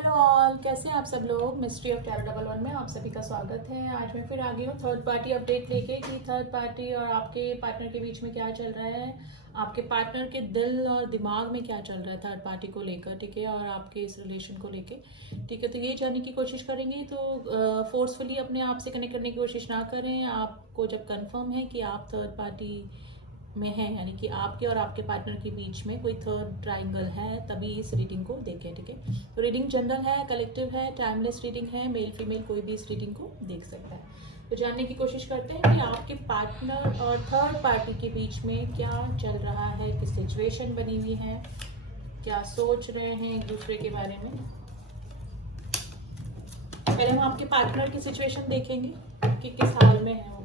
Hello all, कैसे हैं आप सब लोग। Mystery of tarot double one में आप सभी का स्वागत है। आज मैं फिर आ गई हूँ थर्ड पार्टी अपडेट लेके कि थर्ड पार्टी और आपके पार्टनर के बीच में क्या चल रहा है, आपके पार्टनर के दिल और दिमाग में क्या चल रहा है थर्ड पार्टी को लेकर, ठीक है, और आपके इस रिलेशन को लेके, ठीक है। तो ये जानने की कोशिश करेंगे, तो फोर्सफुली अपने आप से कनेक्ट करने की कोशिश ना करें। आपको जब कंफर्म है कि आप थर्ड पार्टी में है, यानी कि आपके और आपके पार्टनर के बीच में कोई थर्ड ट्राइंगल है, तभी इस रीडिंग को देखें, ठीक है। तो रीडिंग जनरल है, कलेक्टिव है, टाइमलेस रीडिंग है, मेल फीमेल कोई भी इस रीडिंग को देख सकता है। तो जानने की कोशिश करते हैं कि आपके पार्टनर और थर्ड पार्टी के बीच में क्या चल रहा है, किस सिचुएशन बनी हुई है, क्या सोच रहे हैं एक दूसरे के बारे में। पहले हम आपके पार्टनर की सिचुएशन देखेंगे कि किस हाल में है वो।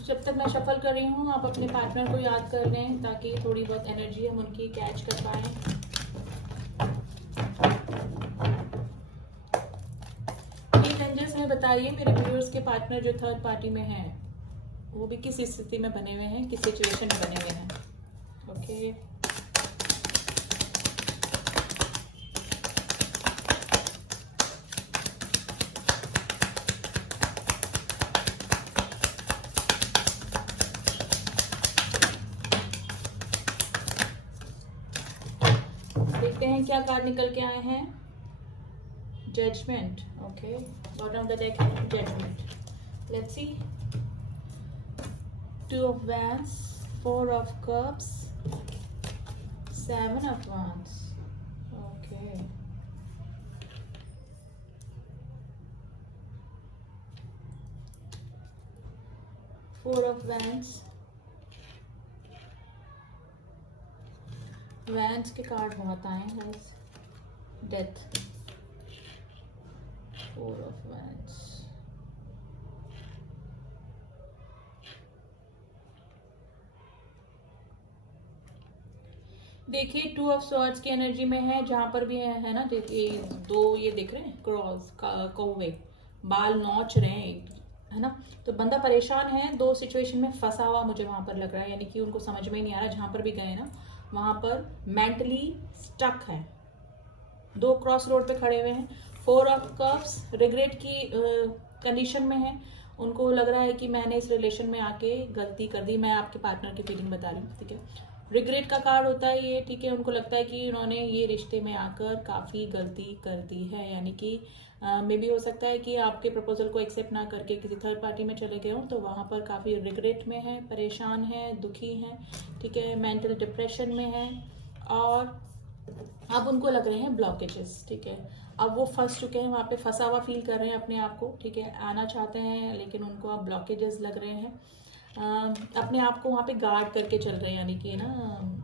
जब तक मैं शफल कर रही हूँ, आप अपने पार्टनर को याद कर लें ताकि थोड़ी बहुत एनर्जी हम उनकी कैच कर पाएं। प्लीज एंजल्स में बताइए मेरे व्यूअर्स के पार्टनर जो थर्ड पार्टी में हैं वो भी किस स्थिति में बने हुए हैं, किस सिचुएशन में बने हुए हैं। ओके, देखते हैं क्या कार्ड निकल के आए हैं। Judgment, okay, bottom of the deck है judgment. Let's see, 2 of wands, 4 of cups, 7 of wands, okay, 4 of wands, wands के कार्ड बहुत आए हैं। डेथ, 4 of wands, देखिए 2 ऑफ स्वॉर्ड्स की एनर्जी में है, जहां पर भी है ना, देखिए दो ये दिख रहे हैं क्रॉस कौवे, बाल नोच रहे हैं, है ना। तो बंदा परेशान है, दो सिचुएशन में फंसा हुआ मुझे वहां पर लग रहा है, यानी कि उनको समझ में नहीं आ रहा, जहां पर भी गए ना वहां पर मेंटली स्टक है, दो क्रॉस रोड पे खड़े हुए हैं। 4 ऑफ कप्स रिग्रेट की कंडीशन में है, उनको लग रहा है कि मैंने इस रिलेशन में आके गलती कर दी। मैं आपके पार्टनर की फीलिंग बता रही हूँ, ठीक है। रिग्रेट का कार्ड होता है ये, ठीक है। उनको लगता है कि उन्होंने ये रिश्ते में आकर काफ़ी गलती कर दी है, यानी कि मे भी हो सकता है कि आपके प्रपोजल को एक्सेप्ट ना करके किसी थर्ड पार्टी में चले गए हो, तो वहाँ पर काफ़ी रिग्रेट में है, परेशान है, दुखी हैं, ठीक है, मेंटल डिप्रेशन में है, और अब उनको लग रहे हैं ब्लॉकेजेस, ठीक है। अब वो फंस चुके हैं वहाँ पे, फंसा हुआ फील कर रहे हैं अपने आप को, ठीक है। आना चाहते हैं लेकिन उनको अब ब्लॉकेजेस लग रहे हैं। अपने आप को वहाँ पे गार्ड करके चल रहे हैं, यानी कि ना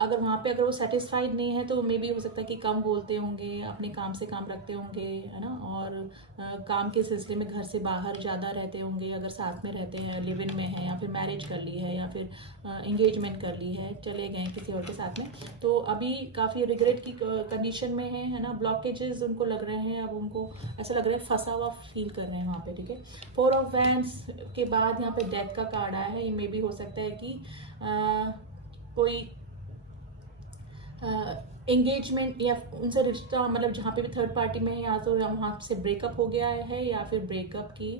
अगर वहाँ पे अगर वो सेटिस्फाइड नहीं है तो मे बी हो सकता है कि कम बोलते होंगे, अपने काम से काम रखते होंगे, है ना, और काम के सिलसिले में घर से बाहर ज़्यादा रहते होंगे, अगर साथ में रहते हैं, लिव इन में है, या फिर मैरिज कर ली है, या फिर एंगेजमेंट कर ली है, चले गए किसी और के साथ में, तो अभी काफ़ी रिग्रेट की कंडीशन में है ना। ब्लॉकेजेस उनको लग रहे हैं, अब उनको ऐसा लग रहा है फंसा हुआ फील कर रहे हैं वहाँ पे, ठीक है। 4 ऑफ वैंड्स के बाद यहाँ पे डेथ का कार्ड आया है, ये मे भी हो सकता है कि कोई एंगेजमेंट या उनसे रिश्ता, मतलब जहाँ पे भी थर्ड पार्टी में है, या तो वहाँ से ब्रेकअप हो गया है या फिर ब्रेकअप की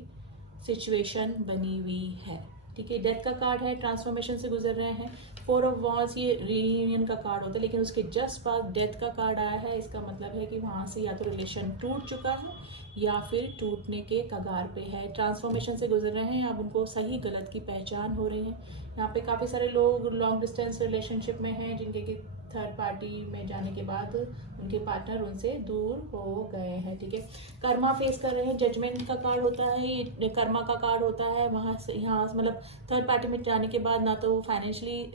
सिचुएशन बनी हुई है, ठीक है। डेथ का कार्ड है, ट्रांसफॉर्मेशन से गुजर रहे हैं। 4 ऑफ वॉन्ड्स ये रीयूनियन का कार्ड होता है, लेकिन उसके जस्ट बाद डेथ का कार्ड आया है, इसका मतलब है कि वहाँ से या तो रिलेशन टूट चुका है या फिर टूटने के कगार पे है। ट्रांसफॉर्मेशन से गुजर रहे हैं, अब उनको सही गलत की पहचान हो रही है। यहाँ पे काफ़ी सारे लोग लॉन्ग डिस्टेंस रिलेशनशिप में हैं, जिनके कि थर्ड पार्टी में जाने के बाद उनके पार्टनर उनसे दूर हो गए हैं, ठीक है। कर्मा फेस कर रहे हैं, जजमेंट का कार्ड होता है, ये कर्मा का कार्ड होता है। वहाँ से यहाँ मतलब थर्ड पार्टी में जाने के बाद ना तो वो फाइनेंशियली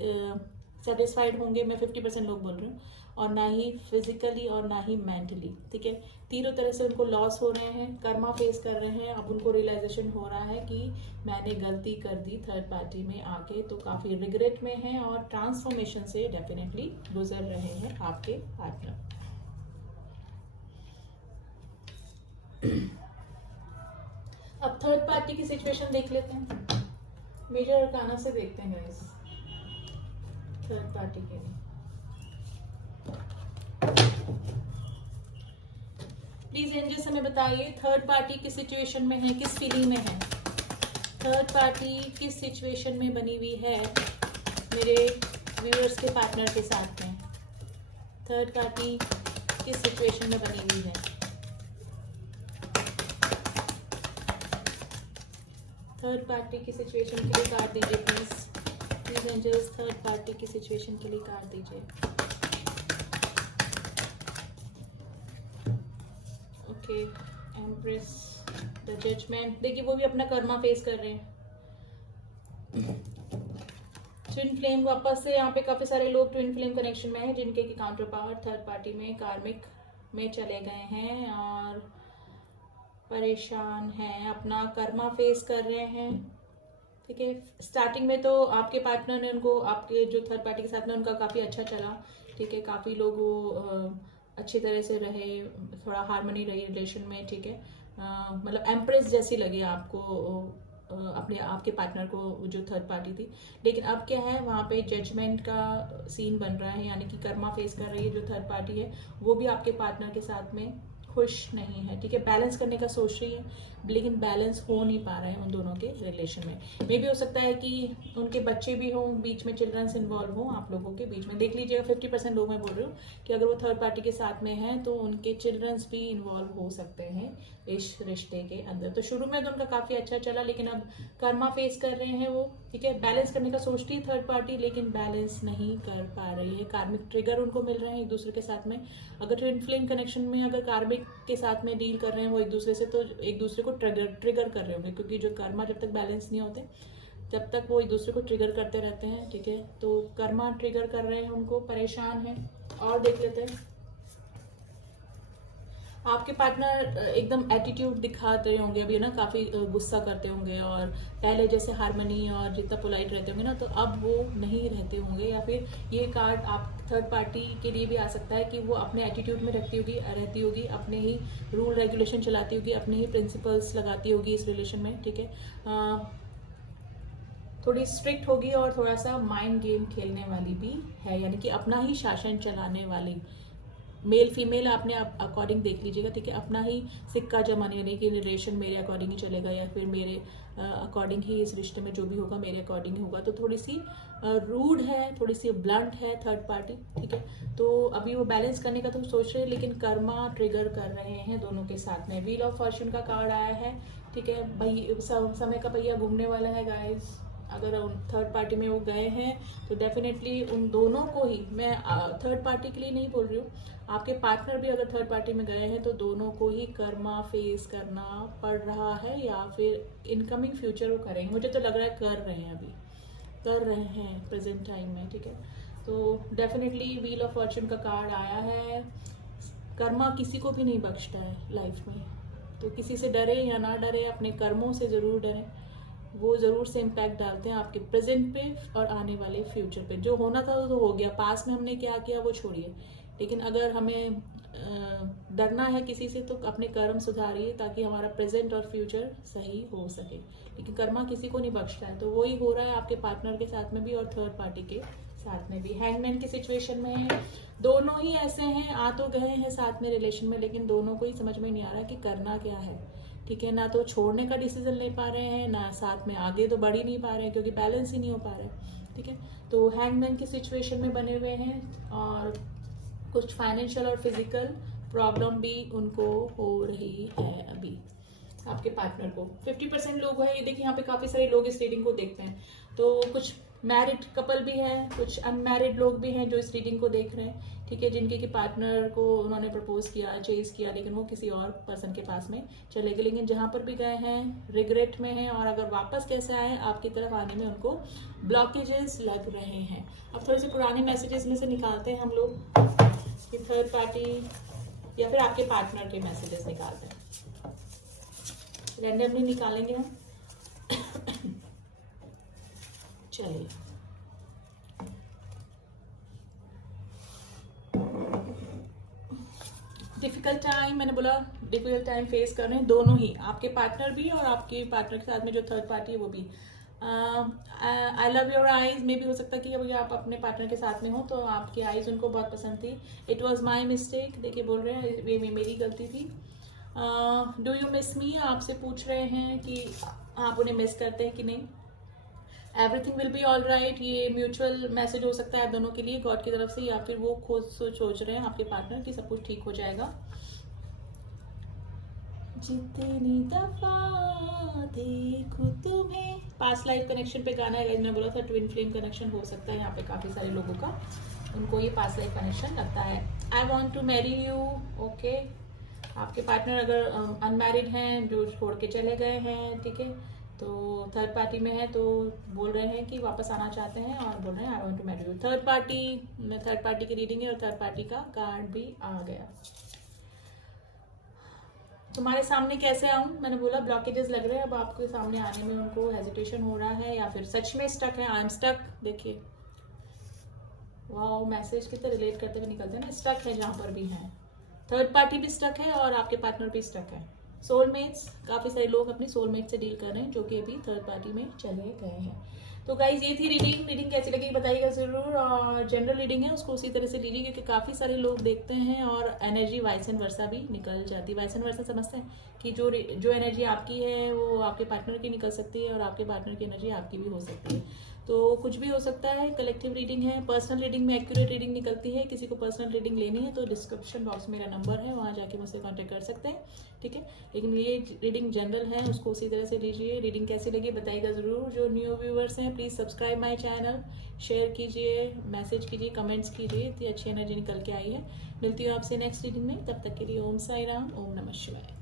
सेटिस्फाइड होंगे, मैं 50% लोग बोल रही हूँ, और ना ही फिजिकली और ना ही मेंटली, ठीक है। तीनों तरह से उनको लॉस हो रहे हैं, कर्मा फेस कर रहे हैं। अब उनको रियलाइजेशन हो रहा है कि मैंने गलती कर दी थर्ड पार्टी में आके, तो काफ़ी रिग्रेट में हैं और ट्रांसफॉर्मेशन से डेफिनेटली गुजर रहे हैं आपके पार्टनर। अब थर्ड पार्टी की सिचुएशन देख लेते हैं, मेजर अरकाना से देखते हैं गाइस थर्ड पार्टी के लिए। प्लीज एंजल्स हमें बताइए थर्ड पार्टी किस सिचुएशन में है, किस फीलिंग में है, थर्ड पार्टी किस सिचुएशन में बनी हुई है मेरे व्यूअर्स के पार्टनर के साथ में, थर्ड पार्टी किस सिचुएशन में बनी हुई है। थर्ड पार्टी की सिचुएशन के लिए कार्ड दीजिए please, please angels third party की सिचुएशन के लिए कार्ड दीजिए। ओके, एम्प्रेस, द जजमेंट, देखिए वो भी अपना कर्मा फेस कर रहे हैं। ट्विन फ्लेम, वापस से यहाँ पे काफी सारे लोग ट्विन फ्लेम कनेक्शन में हैं जिनके की काउंटर पावर थर्ड पार्टी में कार्मिक में चले गए हैं और परेशान हैं, अपना कर्मा फेस कर रहे हैं। ठीक है, स्टार्टिंग में तो आपके पार्टनर ने उनको, आपके जो थर्ड पार्टी के साथ में उनका काफ़ी अच्छा चला। ठीक है, काफ़ी लोग अच्छी तरह से रहे, थोड़ा हार्मनी रही रिलेशन में। ठीक है, मतलब एम्प्रेस जैसी लगी आपको अपने आपके पार्टनर को जो थर्ड पार्टी थी। लेकिन अब क्या है, वहाँ पे जजमेंट का सीन बन रहा है, यानी कि कर्मा फेस कर रही है जो थर्ड पार्टी है, वो भी आपके पार्टनर के साथ में खुश नहीं है। ठीक है, बैलेंस करने का सोच रही है लेकिन बैलेंस हो नहीं पा रहा है उन दोनों के रिलेशन में। मे भी हो सकता है कि उनके बच्चे भी हों, बीच में चिल्ड्रंस इन्वॉल्व हों आप लोगों के बीच में। देख लीजिएगा 50% लोग मैं बोल रही हूँ कि अगर वो थर्ड पार्टी के साथ में हैं तो उनके चिल्ड्रंस भी इन्वॉल्व हो सकते हैं इस रिश्ते के अंदर। तो शुरू में तो उनका काफ़ी अच्छा चला लेकिन अब कर्मा फेस कर रहे हैं वो। ठीक है, बैलेंस करने का सोचती है थर्ड पार्टी लेकिन बैलेंस नहीं कर पा रही है। कार्मिक ट्रिगर उनको मिल रहे हैं एक दूसरे के साथ में। अगर ट्विन फ्लेम कनेक्शन में अगर कार्मिक के साथ में डील कर रहे हैं वो एक दूसरे से, तो एक दूसरे को ट्रिगर कर रहे होंगे, क्योंकि जो कर्मा जब तक बैलेंस नहीं होते जब तक वो एक दूसरे को ट्रिगर करते रहते हैं। ठीक है, तो कर्मा ट्रिगर कर रहे हैं उनको, परेशान है। और देख लेते हैं, आपके पार्टनर एकदम एटीट्यूड दिखाते होंगे अभी ना, काफ़ी गुस्सा करते होंगे और पहले जैसे हार्मनी और जितना पोलाइट रहते होंगे ना, तो अब वो नहीं रहते होंगे। या फिर ये कार्ड आप थर्ड पार्टी के लिए भी आ सकता है कि वो अपने एटीट्यूड में रहती होगी, अपने ही रूल रेगुलेशन चलाती होगी, अपने ही प्रिंसिपल्स लगाती होगी इस रिलेशन में। ठीक है, थोड़ी स्ट्रिक्ट होगी और थोड़ा सा माइंड गेम खेलने वाली भी है, यानी कि अपना ही शासन चलाने वाली। मेल फीमेल आपने अकॉर्डिंग देख लीजिएगा। ठीक है, अपना ही सिक्का जमाने वाले कि रिलेशन मेरे अकॉर्डिंग ही चलेगा या फिर मेरे अकॉर्डिंग ही इस रिश्ते में जो भी होगा मेरे अकॉर्डिंग ही होगा। तो थोड़ी सी रूड है, थोड़ी सी ब्लंट है थर्ड पार्टी। ठीक है, तो अभी वो बैलेंस करने का तो सोच रहे हैं लेकिन कर्मा ट्रिगर कर रहे हैं दोनों के साथ में। व्हील ऑफ फॉर्च्यून का कार्ड आया है। ठीक है भाई, समय का पहिया घूमने वाला है गाइस। अगर उन थर्ड पार्टी में वो गए हैं तो डेफिनेटली उन दोनों को ही, मैं थर्ड पार्टी के लिए नहीं बोल रही हूँ, आपके पार्टनर भी अगर थर्ड पार्टी में गए हैं तो दोनों को ही कर्मा फेस करना पड़ रहा है या फिर इनकमिंग फ्यूचर वो करेंगे। मुझे तो लग रहा है कर रहे हैं, अभी कर रहे हैं प्रेजेंट टाइम में। ठीक है, तो डेफिनेटली व्हील ऑफ फॉर्च्यून का कार्ड आया है। कर्मा किसी को भी नहीं बख्शता है लाइफ में, तो किसी से डरे या ना डरे, अपने कर्मों से ज़रूर डरें। वो ज़रूर से इम्पैक्ट डालते हैं आपके प्रेजेंट पे और आने वाले फ्यूचर पे। जो होना था वो तो हो गया, पास में हमने क्या किया वो छोड़िए, लेकिन अगर हमें डरना है किसी से तो अपने कर्म सुधारिए ताकि हमारा प्रेजेंट और फ्यूचर सही हो सके। लेकिन कर्मा किसी को नहीं बख्शता है, तो वही हो रहा है आपके पार्टनर के साथ में भी और थर्ड पार्टी के साथ में भी। हैंगमैन की सिचुएशन में है, दोनों ही ऐसे हैं, आ तो गए हैं साथ में रिलेशन में लेकिन दोनों को ही समझ में नहीं आ रहा कि करना क्या है। ठीक है, ना तो छोड़ने का डिसीजन ले पा रहे हैं, ना साथ में आगे तो बढ़ ही नहीं पा रहे हैं क्योंकि बैलेंस ही नहीं हो पा रहे। ठीक है, तो हैंगमैन की सिचुएशन में बने हुए हैं और कुछ फाइनेंशियल और फिजिकल प्रॉब्लम भी उनको हो रही है अभी आपके पार्टनर को। 50% लोग हैं, ये देखिए यहाँ पे काफ़ी सारे लोग इस रीडिंग को देखते हैं, तो कुछ मैरिड कपल भी हैं, कुछ अनमैरिड लोग भी हैं जो इस रीडिंग को देख रहे हैं। ठीक है, जिनके कि पार्टनर को उन्होंने प्रपोज किया, चेज किया, लेकिन वो किसी और पर्सन के पास में चले गए। लेकिन जहाँ पर भी गए हैं रिग्रेट में हैं और अगर वापस कैसे आए आपकी तरफ आने में उनको ब्लॉकेजेस लग रहे हैं। अब थोड़े से पुराने मैसेजेस में से निकालते हैं हम लोग कि थर्ड पार्टी या फिर आपके पार्टनर के मैसेजेस निकालते हैं, रैंडमली निकालेंगे हम। चलिए, डिफिकल्ट टाइम, मैंने बोला डिफिकल्ट टाइम फेस कर रहे हैं दोनों ही, आपके पार्टनर भी और आपके पार्टनर के साथ में जो थर्ड पार्टी है वो भी। आई लव योर आईज में भी हो सकता है कि अभी आप अपने पार्टनर के साथ में हो तो आपकी आईज उनको बहुत पसंद थी। इट वॉज माई मिस्टेक, देखिए बोल रहे हैं ये मेरी गलती थी। डू यू मिस मी, आपसे पूछ रहे हैं कि आप उन्हें मिस करते हैं कि नहीं। Everything will be all right, ये म्यूचुअल मैसेज हो सकता है आप दोनों के लिए गॉड की तरफ से, या फिर वो खुद सोच रहे हैं आपके पार्टनर कि सब कुछ ठीक हो जाएगा। जितनी दफा देखो तुम्हें, पास्ट लाइफ कनेक्शन पे गाना है, मैंने बोला था ट्विन फ्लेम कनेक्शन हो सकता है यहाँ पे काफी सारे लोगों का, उनको ये पास्ट लाइफ कनेक्शन लगता है। I want to marry you, okay. आपके पार्टनर अगर अनमैरिड हैं, जो छोड़ के चले गए हैं, ठीक है, तो थर्ड पार्टी में है तो बोल रहे हैं कि वापस आना चाहते हैं और बोल रहे हैं I want to marry you. Third party में थर्ड पार्टी की रीडिंग है और थर्ड पार्टी का कार्ड भी आ गया। तुम्हारे सामने कैसे आऊं, मैंने बोला ब्लॉकेजेस लग रहे हैं अब आपके सामने आने में, उनको हेजिटेशन हो रहा है या फिर सच में स्टक है। आई एम स्टक, देखिए वाओ, मैसेज की तरह रिलेट करते हुए निकलते हैं ना, स्टक है जहां पर भी है, थर्ड पार्टी भी स्टक है और आपके पार्टनर भी स्टक है। सोलमेट्स, काफी सारे लोग अपनी सोलमेट से डील कर रहे हैं जो कि अभी थर्ड पार्टी में चले गए हैं। तो गाइज ये थी रीडिंग कैसी लगी बताइएगा जरूर, और जनरल रीडिंग है उसको उसी तरह से लीजिए क्योंकि काफी सारे लोग देखते हैं और एनर्जी वाइस एंड वर्सा भी निकल जाती है। वाइस एंड वर्सा समझते हैं कि जो एनर्जी आपकी है वो आपके पार्टनर की निकल सकती है और आपके पार्टनर की एनर्जी आपकी भी हो सकती है, तो कुछ भी हो सकता है। कलेक्टिव रीडिंग है, पर्सनल रीडिंग में एक्यूरेट रीडिंग निकलती है। किसी को पर्सनल रीडिंग लेनी है तो डिस्क्रिप्शन बॉक्स में मेरा नंबर है, वहाँ जाके मुझसे कांटेक्ट कर सकते हैं, ठीक है। लेकिन ये रीडिंग जनरल है, उसको उसी तरह से लीजिए। रीडिंग कैसी लगी बताइएगा ज़रूर। जो न्यू व्यूअर्स हैं please subscribe my channel, share कीजिए, मैसेज कीजिए, कमेंट्स कीजिए, इतनी अच्छी एनर्जी निकल के आई है। मिलती हूँ आपसे नेक्स्ट रीडिंग में, तब तक के लिए ओम साई राम, ओम नमः शिवाय।